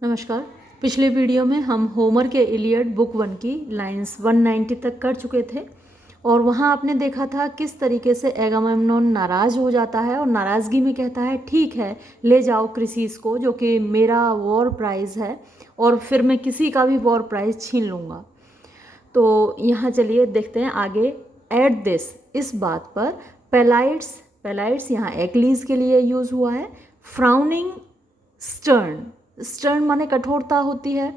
नमस्कार। पिछले वीडियो में हम होमर के इलियड बुक 1 की लाइंस 190 तक कर चुके थे और वहाँ आपने देखा था किस तरीके से एगामेम्नोन नाराज़ हो जाता है और नाराज़गी में कहता है ठीक है ले जाओ क्रिसीस को, जो कि मेरा वॉर प्राइज़ है और फिर मैं किसी का भी वॉर प्राइज़ छीन लूँगा। तो यहाँ चलिए देखते हैं आगे। एट दिस, इस बात पर, पेलाइड्स यहाँ एक्लीज के लिए यूज़ हुआ है। फ्राउनिंग, स्टर्न माने कठोरता होती है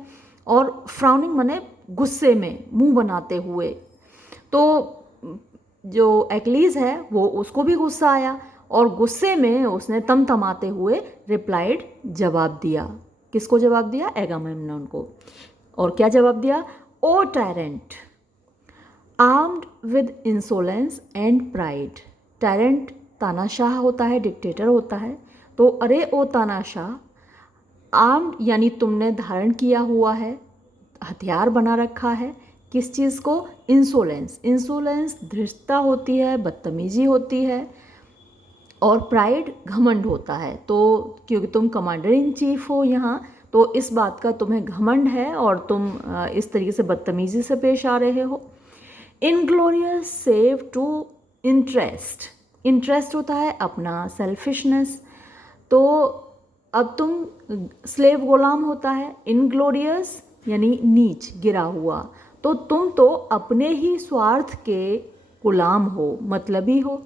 और फ्राउनिंग माने गुस्से में, मुंह बनाते हुए। तो जो एक्लीज है वो उसको भी गुस्सा आया और गुस्से में उसने तमतमाते हुए रिप्लाइड, जवाब दिया। किसको जवाब दिया? एगामेम्नोन को। और क्या जवाब दिया? O tyrant, armed with insolence and pride. Tyrant तानाशाह होता है, डिक्टेटर होता है। तो अरे ओ तानाशाह, आर्म्ड यानी तुमने धारण किया हुआ है, हथियार बना रखा है। किस चीज़ को? इंसोलेंस। इंसोलेंस धृष्टता होती है, बदतमीजी होती है। और प्राइड घमंड होता है। तो क्योंकि तुम कमांडर इन चीफ हो यहाँ, तो इस बात का तुम्हें घमंड है और तुम इस तरीके से बदतमीजी से पेश आ रहे हो। Inglorious save to interest. Interest होता है अपना, सेल्फिशनेस। तो अब तुम स्लेव गुलाम होता है, इनग्लोरियस यानी नीच, गिरा हुआ। तो तुम तो अपने ही स्वार्थ के गुलाम हो, मतलबी हो।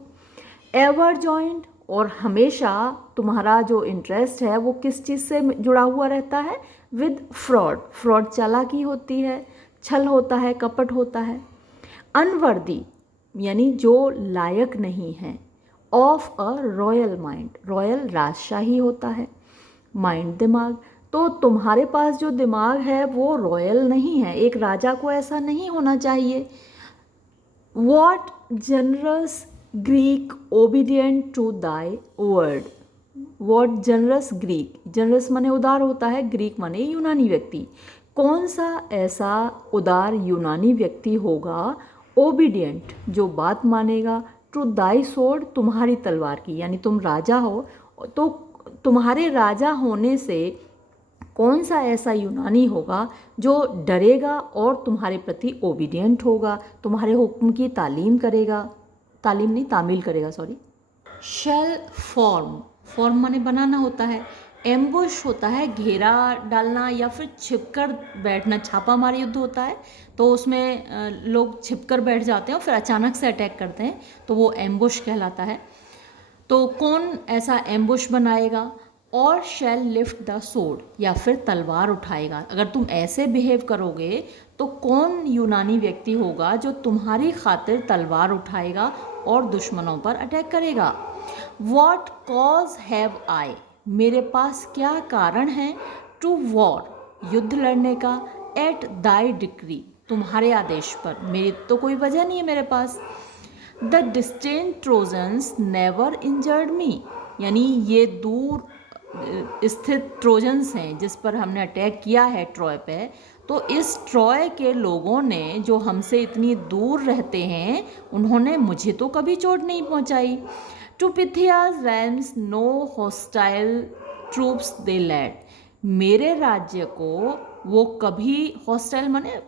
एवर जॉइंट, और हमेशा तुम्हारा जो इंटरेस्ट है वो किस चीज़ से जुड़ा हुआ रहता है? With fraud. फ्रॉड चालाकी होती है, छल होता है, कपट होता है। अनवर्दी यानी जो लायक नहीं है। Of a royal mind, royal राजशाही होता है, माइंड दिमाग। तो तुम्हारे पास जो दिमाग है वो रॉयल नहीं है, एक राजा को ऐसा नहीं होना चाहिए। What generous Greek obedient to thy word. What generous Greek, generous माने उदार होता है, ग्रीक माने यूनानी व्यक्ति। कौन सा ऐसा उदार यूनानी व्यक्ति होगा, ओबीडियंट जो बात मानेगा, टू दाई सोर्ड तुम्हारी तलवार की। यानी तुम राजा हो तो तुम्हारे राजा होने से कौन सा ऐसा यूनानी होगा जो डरेगा और तुम्हारे प्रति ओबीडियंट होगा, तुम्हारे हुक्म की तालीम करेगा, तालीम नहीं तामील करेगा, सॉरी। शेल फॉर्म, फॉर्म माने बनाना होता है। एम्बुश होता है घेरा डालना या फिर छिपकर बैठना, छापामारी युद्ध होता है तो उसमें लोग छिपकर बैठ जाते हैं और फिर अचानक से अटैक करते हैं, तो वो एम्बुश कहलाता है। तो कौन ऐसा एम्बुश बनाएगा? और शेल लिफ्ट द सोर्ड, या फिर तलवार उठाएगा। अगर तुम ऐसे बिहेव करोगे तो कौन यूनानी व्यक्ति होगा जो तुम्हारी खातिर तलवार उठाएगा और दुश्मनों पर अटैक करेगा? वॉट कॉज हैव आई, मेरे पास क्या कारण है? टू वॉर, युद्ध लड़ने का। एट दाई डिक्री, तुम्हारे आदेश पर, मेरी तो कोई वजह नहीं है मेरे पास। The distant Trojans never injured me, यानी ये दूर स्थित ट्रोजन्स हैं जिस पर हमने अटैक किया है ट्रॉय पे, तो इस ट्रॉय के लोगों ने जो हमसे इतनी दूर रहते हैं उन्होंने मुझे तो कभी चोट नहीं पहुंचाई। To Phthia's realms no hostile troops they led, मेरे राज्य को वो कभी, हॉस्टाइल माने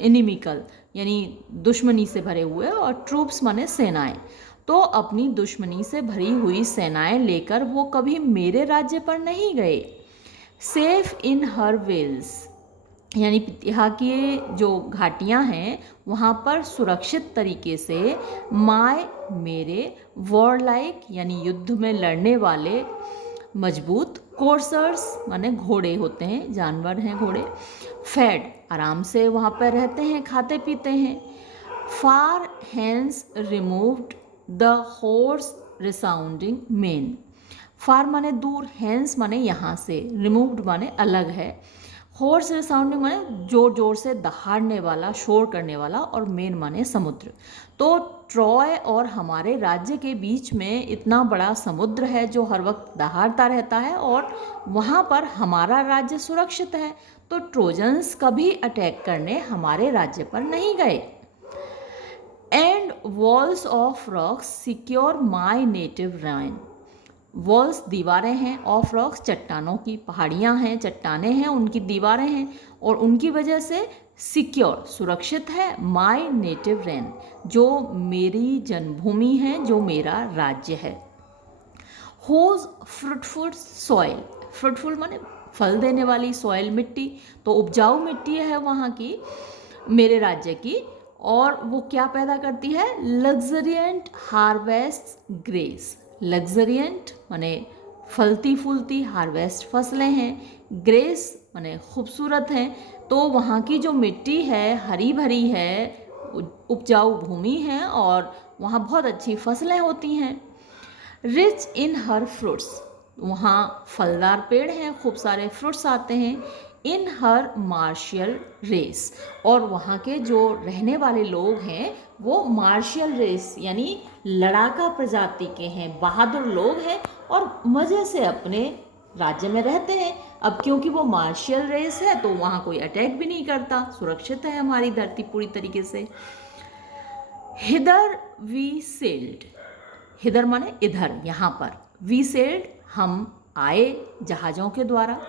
एनिमिकल यानी दुश्मनी से भरे हुए, और ट्रूप्स माने सेनाएं, तो अपनी दुश्मनी से भरी हुई सेनाएं लेकर वो कभी मेरे राज्य पर नहीं गए। सेफ इन हर वेल्स, यानी यहाँ की जो घाटियाँ हैं वहाँ पर सुरक्षित तरीके से, माय मेरे, वॉरलाइक यानी युद्ध में लड़ने वाले मजबूत, कोर्सर्स माने घोड़े होते हैं, जानवर हैं घोड़े, फेड आराम से वहाँ पर रहते हैं, खाते पीते हैं। Far hence removed the hoarse resounding main, far माने दूर, हैंस माने यहाँ से, रिमूव्ड माने अलग है, हॉर्स रिसाउंडिंग माने जोर जोर से दहाड़ने वाला, शोर करने वाला, और मेन माने समुद्र। तो ट्रॉय और हमारे राज्य के बीच में इतना बड़ा समुद्र है जो हर वक्त दहाड़ता रहता है और वहाँ पर हमारा राज्य सुरक्षित है, तो ट्रोजन्स कभी अटैक करने हमारे राज्य पर नहीं गए। And walls of rocks secure my native Rhine, walls दीवारें हैं, ऑफ रॉक्स चट्टानों की पहाड़ियाँ हैं, चट्टानें हैं, उनकी दीवारें हैं और उनकी वजह से सिक्योर सुरक्षित है माई नेटिव लैंड जो मेरी जन्मभूमि है, जो मेरा राज्य है। होज फ्रूटफुल सॉइल, फ्रूटफुल माने फल देने वाली, सॉइल मिट्टी, तो उपजाऊ मिट्टी है वहाँ की, मेरे राज्य की। और वो क्या पैदा करती है? लग्जरियंट हार्वेस्ट ग्रेस, लग्जरियंट माने फलती फूलती, हार्वेस्ट फसलें हैं, ग्रेस माने खूबसूरत हैं। तो वहाँ की जो मिट्टी है हरी भरी है, उपजाऊ भूमि है और वहाँ बहुत अच्छी फसलें होती हैं। रिच इन हर फ्रूट्स, वहाँ फलदार पेड़ हैं, खूब सारे फ्रूट्स आते हैं। इन हर मार्शियल रेस, और वहाँ के जो रहने वाले लोग हैं वो मार्शियल रेस यानी लड़ाका प्रजाति के हैं, बहादुर लोग हैं और मज़े से अपने राज्य में रहते हैं। अब क्योंकि वो मार्शियल रेस है तो वहाँ कोई अटैक भी नहीं करता, सुरक्षित है हमारी धरती पूरी तरीके से। हिदर वी सेल्ड, हिदर माने इधर, यहाँ पर, वी सेल्ड हम आए जहाज़ों के द्वारा।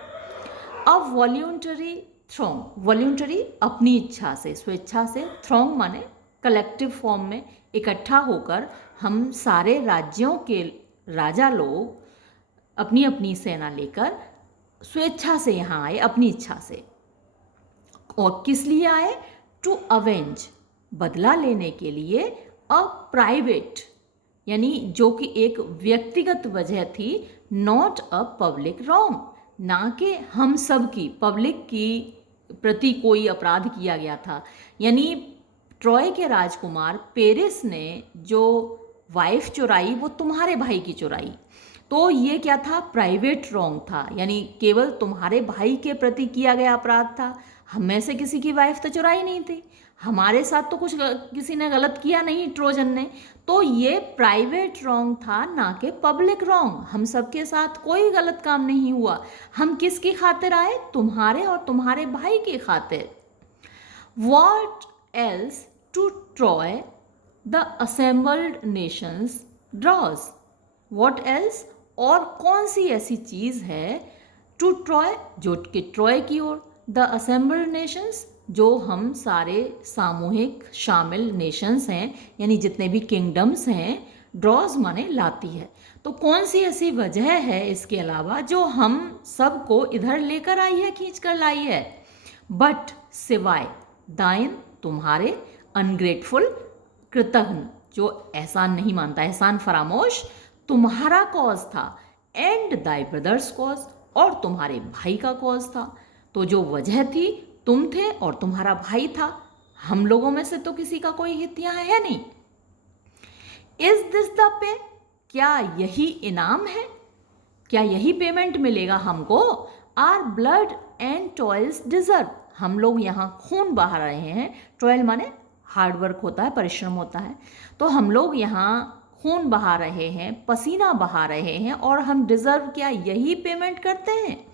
अब वॉल्यूंटरी थ्रोंग, वॉल्यूंटरी अपनी इच्छा से, स्वेच्छा से, थ्रोंग माने कलेक्टिव फॉर्म में इकट्ठा होकर हम सारे राज्यों के राजा लोग अपनी अपनी सेना लेकर स्वेच्छा से यहाँ आए, अपनी इच्छा से। और किस लिए आए? टू अवेंज, बदला लेने के लिए, अ प्राइवेट यानी जो कि एक व्यक्तिगत वजह थी, नॉट अ पब्लिक रॉन्ग, ना कि हम सब की, पब्लिक की प्रति कोई अपराध किया गया था। यानी ट्रॉय के राजकुमार पेरिस ने जो वाइफ चुराई वो तुम्हारे भाई की चुराई, तो ये क्या था? प्राइवेट रॉन्ग था, यानी केवल तुम्हारे भाई के प्रति किया गया अपराध था। हम में से किसी की वाइफ तो चुराई नहीं थी, हमारे साथ तो कुछ किसी ने गलत किया नहीं ट्रोजन ने, तो ये प्राइवेट रॉन्ग था ना कि पब्लिक रॉन्ग। हम सबके साथ कोई गलत काम नहीं हुआ। हम किसकी खातिर आए? तुम्हारे और तुम्हारे भाई की खातिर। What else to Troy the assembled nations draws? What else? और कौन सी ऐसी चीज़ है टू ट्रॉय, जो कि ट्रॉय की ओर, द असेंबल्ड नेशंस, जो हम सारे सामूहिक शामिल नेशंस हैं यानी जितने भी किंगडम्स हैं, ड्रॉज माने लाती है। तो कौन सी ऐसी वजह है इसके अलावा जो हम सबको इधर लेकर आई है, खींच कर लाई है? बट सिवाय दाइन तुम्हारे, अनग्रेटफुल कृतघ्न जो एहसान नहीं मानता, एहसान फरामोश, तुम्हारा कॉज था। एंड दाई ब्रदर्स कॉज, और तुम्हारे भाई का कॉज था। तो जो वजह थी, तुम थे और तुम्हारा भाई था, हम लोगों में से तो किसी का कोई हित यहाँ है नहीं। इज दिस द पे, क्या यही इनाम है? क्या यही पेमेंट मिलेगा हमको? Our blood and toils deserve, हम लोग यहाँ खून बहा रहे हैं, टॉयल माने हार्डवर्क होता है, परिश्रम होता है, तो हम लोग यहाँ खून बहा रहे हैं, पसीना बहा रहे हैं, और हम डिजर्व क्या यही पेमेंट करते हैं?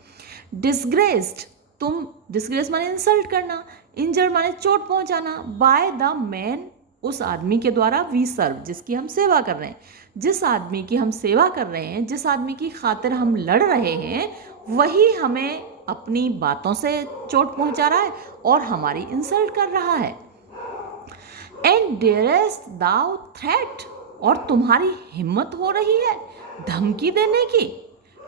डिसग्रेस्ड, तुम, डिसग्रेस माने इंसल्ट करना, इंजर्ड माने चोट पहुंचाना, बाय द मैन, उस आदमी के द्वारा, वी सर्व, जिसकी हम सेवा कर रहे हैं, जिस आदमी की हम सेवा कर रहे हैं, जिस आदमी की खातिर हम लड़ रहे हैं, वही हमें अपनी बातों से चोट पहुंचा रहा है और हमारी इंसल्ट कर रहा है। एंड डेयरेस्ट दाउ थ्रेट, और तुम्हारी हिम्मत हो रही है धमकी देने की,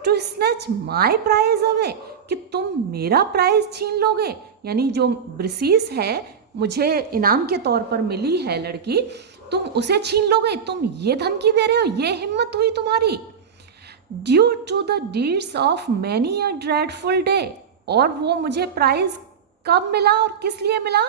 to snatch my prize away, कि तुम मेरा प्राइज छीन लोगे, यानी जो ब्रिसीस है मुझे इनाम के तौर पर मिली है लड़की, तुम उसे छीन लोगे, तुम ये धमकी दे रहे हो, ये हिम्मत हुई तुम्हारी। Due to the deeds of many a dreadful day, और वो मुझे प्राइज कब मिला और किस लिए मिला?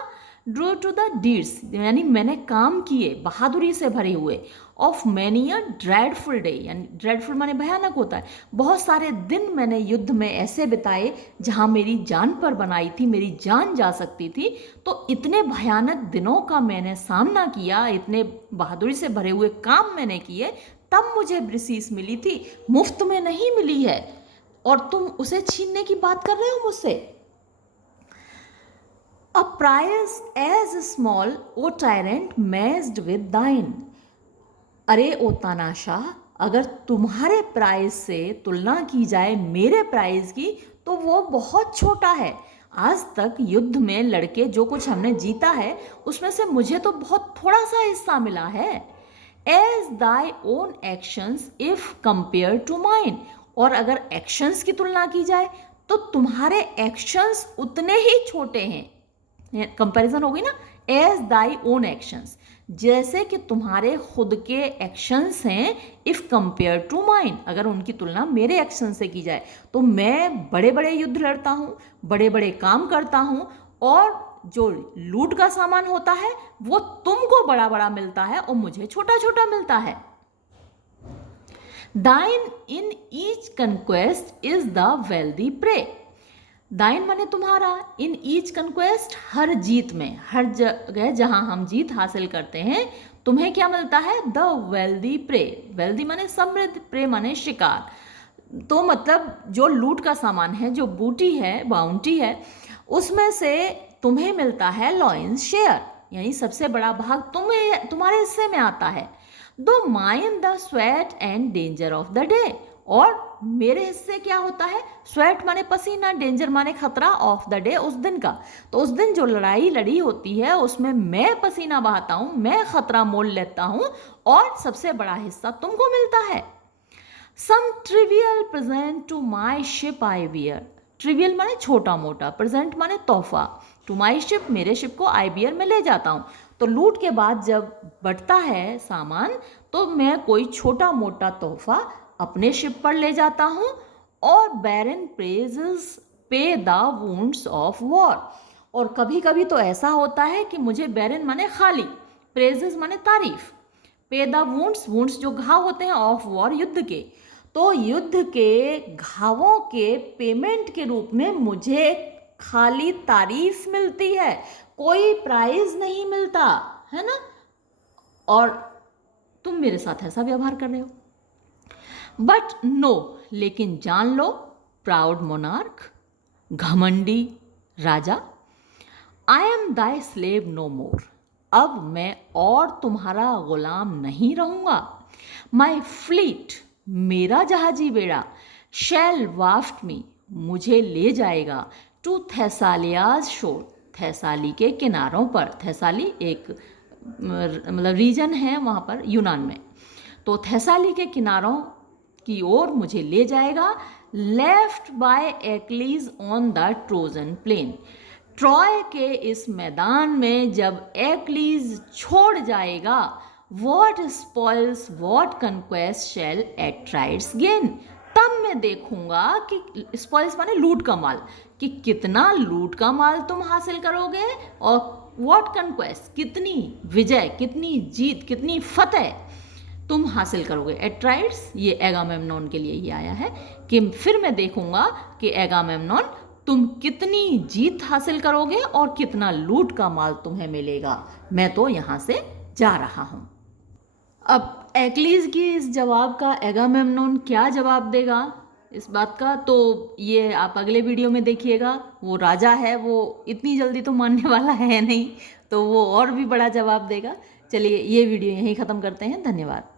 ड्यू टू द डीड्स यानी मैंने काम किए बहादुरी से भरे हुए, of many a dreadful day, यानी ड्रेडफुल माने भयानक होता है, बहुत सारे दिन मैंने युद्ध में ऐसे बिताए जहाँ मेरी जान पर बनाई थी, मेरी जान जा सकती थी, तो इतने भयानक दिनों का मैंने सामना किया, इतने बहादुरी से भरे हुए काम मैंने किए, तब मुझे ब्रिसीस मिली थी, मुफ्त में नहीं मिली है, और तुम उसे छीनने की बात कर रहे हो मुझसे। A prize as small, O tyrant, matched with thine. अरे ओ तानाशाह, अगर तुम्हारे प्राइस से तुलना की जाए मेरे प्राइस की तो वो बहुत छोटा है। आज तक युद्ध में लड़के जो कुछ हमने जीता है उसमें से मुझे तो बहुत थोड़ा सा हिस्सा मिला है। As thy own actions if compare to mine, और अगर एक्शंस की तुलना की जाए तो तुम्हारे एक्शंस उतने ही छोटे हैं। कंपैरिजन हो गई ना, एज दाई ओन एक्शंस, जैसे कि तुम्हारे खुद के एक्शंस हैं। इफ कंपेयर टू माइन, अगर उनकी तुलना मेरे एक्शन से की जाए तो मैं बड़े बड़े युद्ध लड़ता हूँ, बड़े बड़े काम करता हूँ, और जो लूट का सामान होता है वो तुमको बड़ा बड़ा मिलता है और मुझे छोटा छोटा मिलता है। Thine in each conquest is the wealthy prey. Thine माने तुम्हारा, इन ईच कंक्वेस्ट हर जीत में, हर जगह जहां हम जीत हासिल करते हैं तुम्हें क्या मिलता है? The wealthy pray. वेल्दी माने समृद्ध, प्रे माने शिकार। तो मतलब जो लूट का सामान है, जो बूटी है, बाउंटी है, उसमें से तुम्हें मिलता है लॉयंस शेयर, यानी सबसे बड़ा भाग तुम्हारे हिस्से में आता है। दो mine the sweat and danger of the day, और मेरे हिस्से क्या होता है? स्वेट माने पसीना, डेंजर माने खतरा, ऑफ द डे उस दिन का। तो उस दिन जो लड़ाई लड़ी होती है उसमें मैं पसीना बहाता हूं, मैं खतरा मोल लेता हूं, और सबसे बड़ा हिस्सा तुमको मिलता है। Some trivial present to my ship I bear. Trivial माने छोटा मोटा, प्रेजेंट माने तोहफा, टू माई शिप मेरे शिप को आई बियर में ले जाता हूँ। तो लूट के बाद जब बटता है सामान तो मैं कोई छोटा मोटा तोहफा अपने शिप पर ले जाता हूँ। और बैरन प्रेजेस पे द वुंड्स ऑफ वॉर, और कभी कभी तो ऐसा होता है कि मुझे बैरन माने खाली, प्रेजेस माने तारीफ, पे द वुंड्स, वुंड्स जो घाव होते हैं, ऑफ वॉर युद्ध के, तो युद्ध के घावों के पेमेंट के रूप में मुझे खाली तारीफ मिलती है, कोई प्राइज नहीं मिलता है ना। और तुम मेरे साथ ऐसा व्यवहार कर रहे हो। बट नो, लेकिन जान लो, प्राउड मोनार्क, घमंडी राजा, I am thy slave no more, अब मैं और तुम्हारा गुलाम नहीं रहूंगा। माई फ्लीट, मेरा जहाजी बेड़ा, शैल वाफ्ट मी, मुझे ले जाएगा, टू थैसालियाज शोर, थैसाली के किनारों पर। थैसाली एक मतलब रीजन है वहाँ पर यूनान में, तो थैसाली के किनारों की ओर मुझे ले जाएगा। Left by Achilles on the Trojan plain, Troy के इस मैदान में जब एक्लीज छोड़ जाएगा, what spoils what conquest shall Atrides gain, तब मैं देखूंगा कि स्पॉइल्स माने लूट का माल, कि कितना लूट का माल तुम हासिल करोगे, और वॉट कंक्वेस्ट कितनी विजय, कितनी जीत, कितनी फतेह तुम हासिल करोगे। एट्राइड्स ये एगामेम्नॉन के लिए ही आया है कि फिर मैं देखूंगा कि एगामेम्नॉन तुम कितनी जीत हासिल करोगे और कितना लूट का माल तुम्हें मिलेगा, मैं तो यहाँ से जा रहा हूँ। अब एक्लीज की इस जवाब का एगामेम्नॉन क्या जवाब देगा इस बात का, तो ये आप अगले वीडियो में देखिएगा। वो राजा है, वो इतनी जल्दी तो मानने वाला है नहीं, तो वो और भी बड़ा जवाब देगा। चलिए ये वीडियो यहीं ख़त्म करते हैं। धन्यवाद।